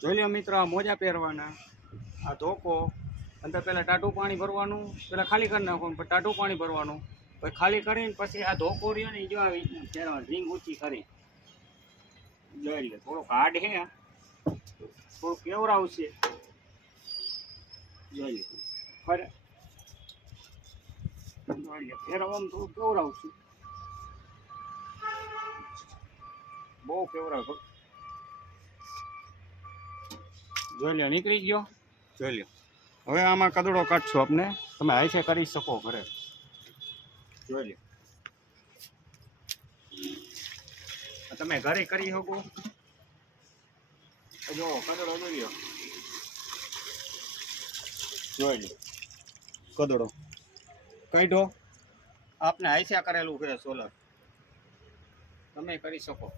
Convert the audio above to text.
જોઈ લો મિત્રો, આ મોજા પહેરવાના, આ ધોકો, અંદર પહેલાં ટાટું પાણી ભરવાનું, પહેલાં ખાલી કરી નાખવાનું, પછી ટાટું પાણી ભરવાનું, પછી ખાલી કરીને પછી આ ધોકો રહ્યો ને એ જો આવી પહેરવાનું, રીંગ ઊંચી કરી. જોઈ લો, થોડુંક હાર્ડ હે, થોડુંક કેવરાવશે. જોઈ લો, ફરે જોઈ લો, ફેરવામાં થોડુંક કેવરાવશે, બહુ કેવરાવ. જોઈ લો, નીકળી ગયો. જોઈ લો, હવે આમાં કદડો કાઢશો આપને, તમે હાઈસે કરી શકો ઘરે. જોઈ લો, તમે ઘરે કરી શકો. જો કદડો જોઈ લો, જોઈ લો કદડો કાઢો. આપને હાઈસે કરેલું છે સોલર, તમે કરી શકો.